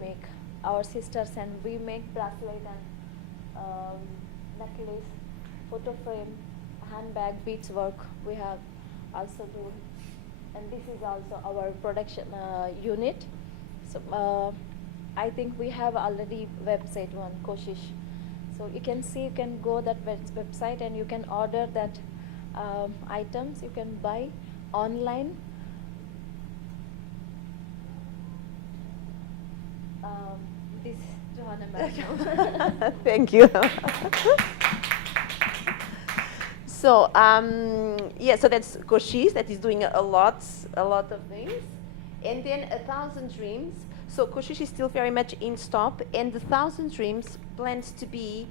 make our sisters, and we make bracelet and necklace, photo frame, handbag, beads work. We have also do, and this is also our production unit. So I think we have already website one, Koshish. So you can see, you can go that website and you can order that items. You can buy online. This Johanna Magnum. Thank you. So yeah, so that's Koshish that is doing a lot of things, and then 1,000 Dreams. So Koshish is still very much in stop, and the 1,000 Dreams plans to be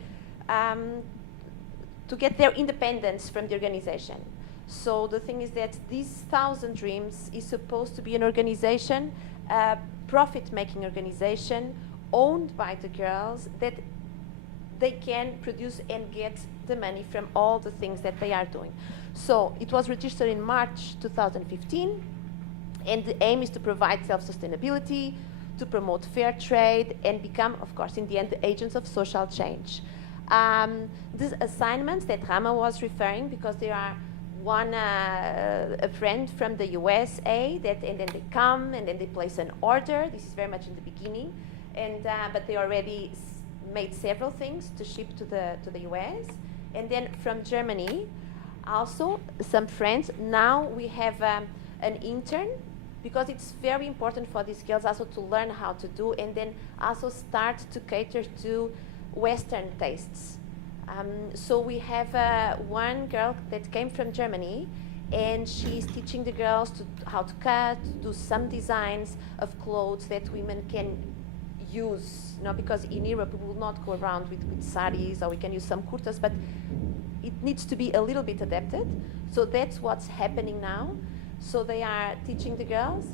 to get their independence from the organization. So the thing is that this 1,000 Dreams is supposed to be an organization, a profit-making organization owned by the girls, that they can produce and get the money from all the things that they are doing. So it was registered in March 2015, and the aim is to provide self-sustainability, to promote fair trade, and become, of course, in the end, the agents of social change. These assignments that Rama was referring, because there are a friend from the USA, and then they come and then they place an order. This is very much in the beginning, and but they already made several things to ship to the US, and then from Germany, also some friends. Now we have an intern, because it's very important for these girls also to learn how to do, and then also start to cater to Western tastes. So we have one girl that came from Germany, and she's teaching the girls how to cut, to do some designs of clothes that women can use. Because in Europe we will not go around with saris, or we can use some kurtas, but it needs to be a little bit adapted. So that's what's happening now. So they are teaching the girls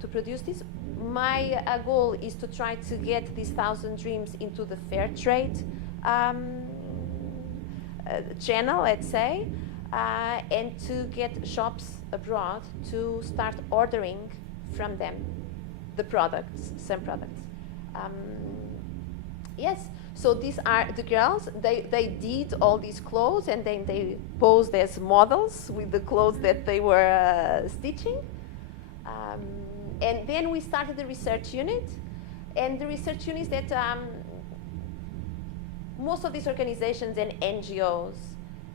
to produce this. My goal is to try to get these 1,000 Dreams into the fair trade channel, let's say, and to get shops abroad to start ordering from them the products, some products. Yes, so these are the girls. They did all these clothes, and then they posed as models with the clothes that they were stitching. And then we started the research unit, and the research unit is that most of these organizations and NGOs,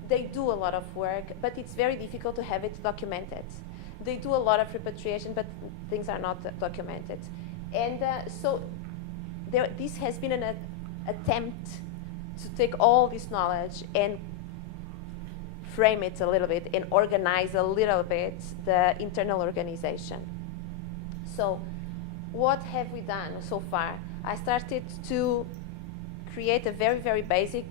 they do a lot of work, but it's very difficult to have it documented. They do a lot of repatriation, but things are not documented. And so this has been an attempt to take all this knowledge and frame it a little bit and organize a little bit the internal organization. So what have we done so far? I started to create a very, very basic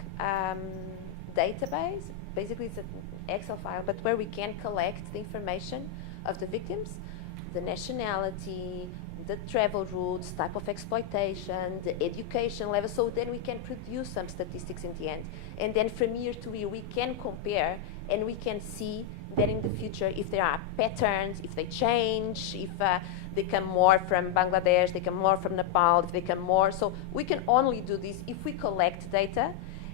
database. Basically, it's an Excel file, but where we can collect the information of the victims, the nationality, the travel routes, type of exploitation, the education level, so then we can produce some statistics in the end. And then from year to year, we can compare, and we can see that in the future, if there are patterns, if they change, if they come more from Bangladesh, they come more from Nepal, if they come more. So we can only do this if we collect data,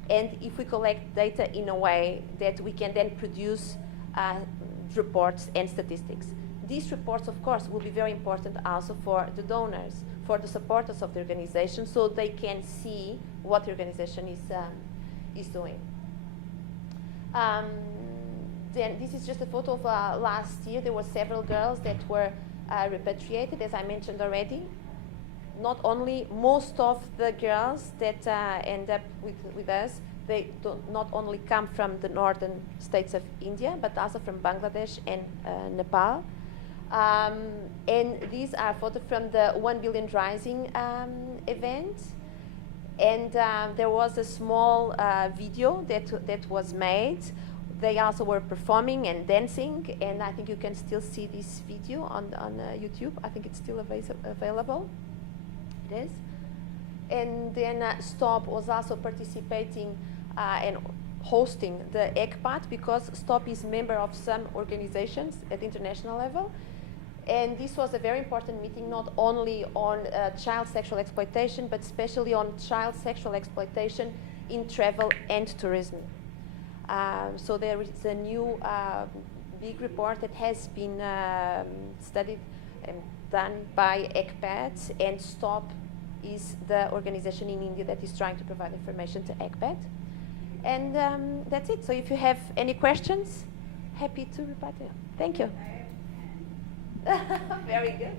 and if we collect data in a way that we can then produce reports and statistics. These reports, of course, will be very important also for the donors, for the supporters of the organization, so they can see what the organization is doing. Then this is just a photo of last year. There were several girls that were repatriated, as I mentioned already. Not only, most of the girls that end up with us, they not only come from the northern states of India, but also from Bangladesh and Nepal. And these are photos from the 1 Billion Rising event. And there was a small video that was made. They also were performing and dancing, and I think you can still see this video on YouTube. I think it's still available. It is. And then STOP was also participating and hosting the ECPAT, because STOP is member of some organizations at international level. And this was a very important meeting, not only on child sexual exploitation, but especially on child sexual exploitation in travel and tourism. So there is a new big report that has been studied and done by ECPAT, and STOP is the organization in India that is trying to provide information to ECPAT. And that's it. So if you have any questions, happy to reply to you. Thank you. Very good.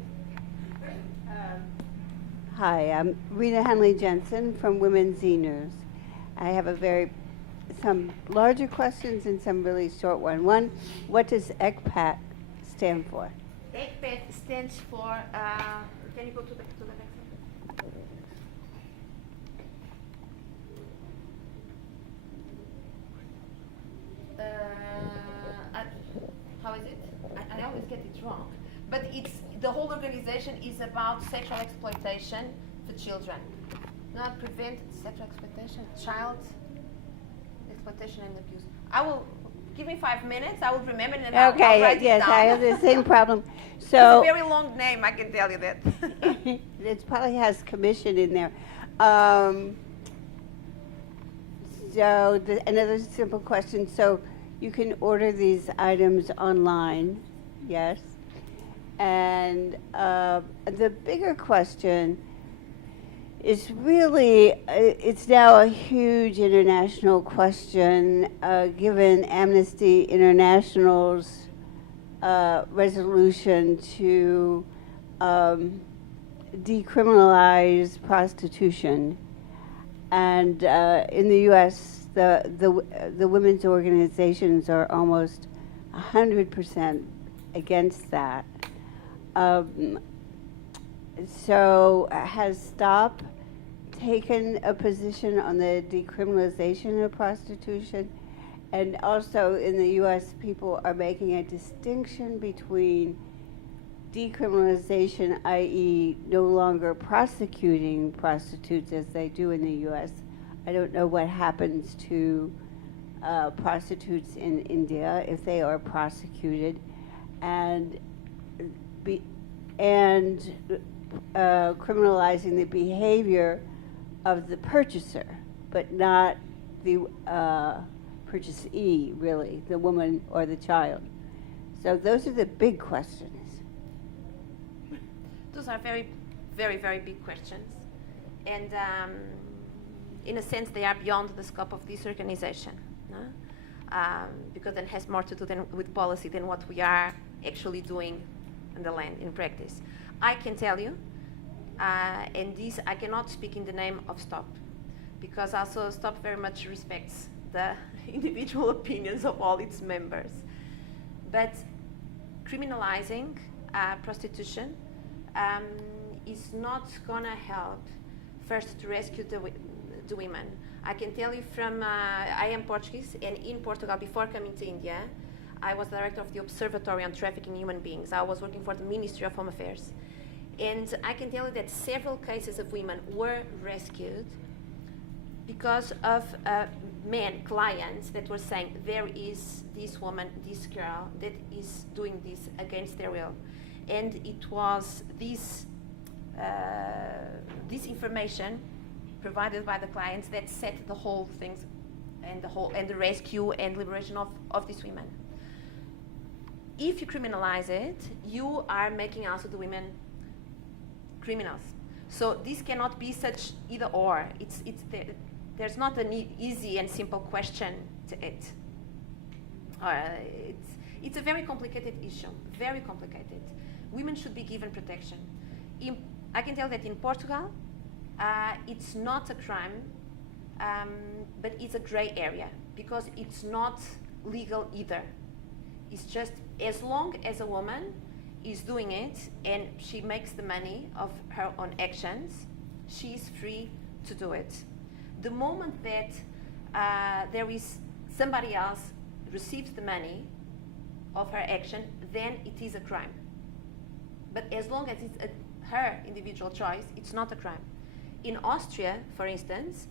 Hi, I'm Rita Henley Jensen from Women's E-News. I have some larger questions and some really short ones. One, what does ECPAT stand for? ECPAT stands for, can you go to the next one? How is it? I always get it wrong. But the whole organization is about sexual exploitation for children. Not prevent sexual exploitation, child exploitation and abuse. Give me 5 minutes, I will remember it and I'll write it down. I have the same problem. So it's a very long name, I can tell you that. It probably has commission in there. Another simple question. So you can order these items online, yes? And the bigger question is really, it's now a huge international question, given Amnesty International's resolution to decriminalize prostitution. And in the U.S., the women's organizations are almost 100% against that. So has STOP taken a position on the decriminalization of prostitution? And also in the U.S., people are making a distinction between decriminalization, i.e. no longer prosecuting prostitutes as they do in the U.S. I don't know what happens to prostitutes in India if they are prosecuted, and criminalizing the behavior of the purchaser, but not the purchasee, really, the woman or the child. So those are the big questions. Those are very, very, very big questions. And in a sense, they are beyond the scope of this organization, no? Because it has more to do with policy than what we are actually doing on the land in practice. I can tell you, and this I cannot speak in the name of STOP, because also STOP very much respects the individual opinions of all its members. But criminalizing prostitution is not gonna help first to rescue the women. I can tell you from, I am Portuguese, and in Portugal, before coming to India, I was director of the Observatory on Trafficking in Human Beings. I was working for the Ministry of Home Affairs. And I can tell you that several cases of women were rescued because of men, clients, that were saying, there is this woman, this girl, that is doing this against their will. And it was this information provided by the clients that set the whole things and the rescue and liberation of these women. If you criminalize it, you are making also the women criminals. So this cannot be such either or. There's not an easy and simple question to it. It's a very complicated issue, very complicated. Women should be given protection. I can tell that in Portugal, it's not a crime, but it's a gray area because it's not legal either. It's just as long as a woman is doing it and she makes the money of her own actions, she is free to do it. The moment that there is somebody else receives the money of her action, then it is a crime. But as long as it's her individual choice, it's not a crime. In Austria, for instance,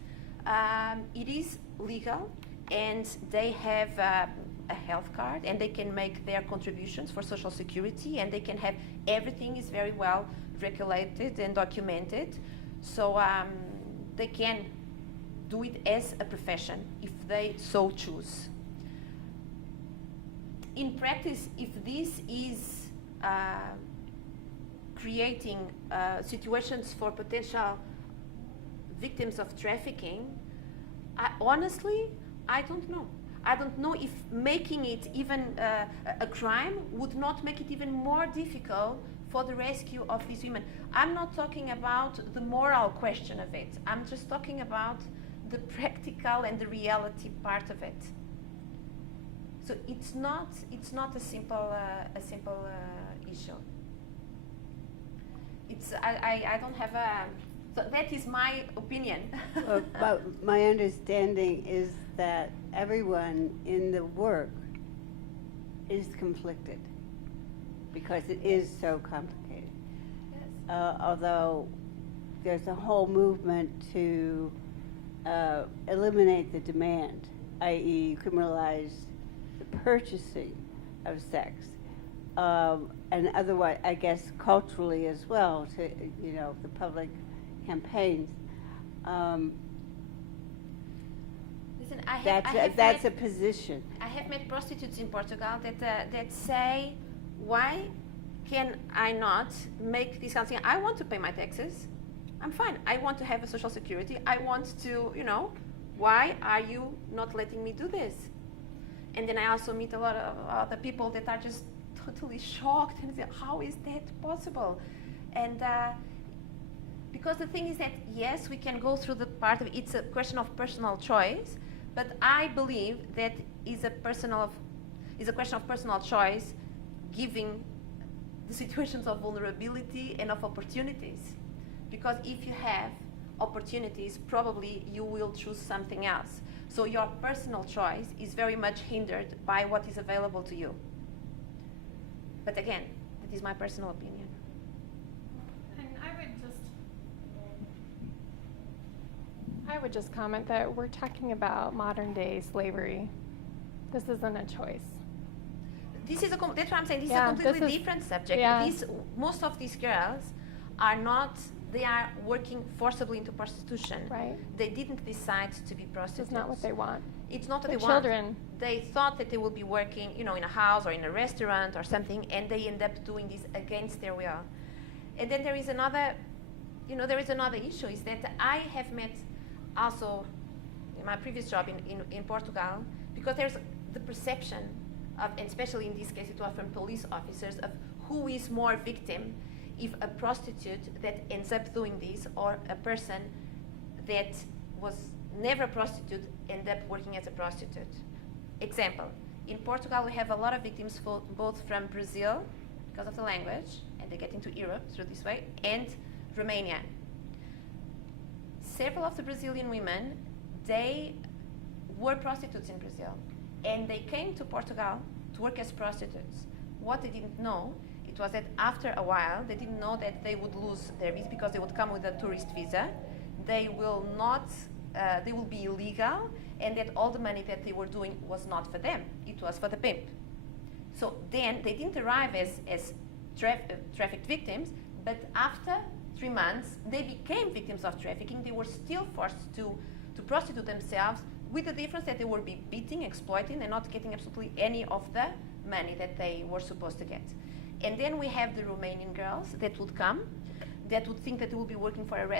it is legal, and they have a health card, and they can make their contributions for Social Security, and they can have everything is very well regulated and documented. So they can do it as a profession if they so choose. In practice, if this is creating situations for potential victims of trafficking, honestly, I don't know. I don't know if making it even a crime would not make it even more difficult for the rescue of these women. I'm not talking about the moral question of it. I'm just talking about the practical and the reality part of it. So it's not a simple issue. I don't have a. So that is my opinion. But my understanding is that everyone in the work is conflicted because it is so complicated. Yes. Although there's a whole movement to eliminate the demand, i.e. criminalize the purchasing of sex. And otherwise, I guess culturally as well, to, the public campaigns. Listen, that's a position. I have met prostitutes in Portugal that say, why can I not make this kind of thing? I want to pay my taxes. I'm fine. I want to have a social security. I want to, why are you not letting me do this? And then I also meet a lot of other people that are just totally shocked and say, how is that possible? And because the thing is that, yes, we can go through the part of it's a question of personal choice, but I believe that is a question of personal choice, giving the situations of vulnerability and of opportunities. Because if you have opportunities, probably you will choose something else. So your personal choice is very much hindered by what is available to you. But again, that is my personal opinion. And I would just comment that we're talking about modern day slavery. This isn't a choice. This is that's what I'm saying. This Yeah, is a completely different subject. yeah. Most of these girls are not. They are working forcibly into prostitution. Right. They didn't decide to be prostitutes. It's not what they want. It's not what The they children. want. They thought that they would be working, in a house or in a restaurant or something, and they end up doing this against their will. And then there is another issue, is that I have met also in my previous job in Portugal, because there's the perception of, and especially in this case it was from police officers, of who is more victim, if a prostitute that ends up doing this or a person that was never a prostitute end up working as a prostitute. Example, in Portugal we have a lot of victims both from Brazil because of the language, and they get into Europe through this way, and Romania. Several of the Brazilian women, they were prostitutes in Brazil, and they came to Portugal to work as prostitutes. What they didn't know, it was that after a while, they didn't know that they would lose their visa because they would come with a tourist visa. They will be illegal, and that all the money that they were doing was not for them, it was for the pimp. So then they didn't arrive as trafficked victims, but after 3 months, they became victims of trafficking. They were still forced to prostitute themselves, with the difference that they were beating, exploiting, and not getting absolutely any of the money that they were supposed to get. And then we have the Romanian girls that would come, that would think that they will be working for a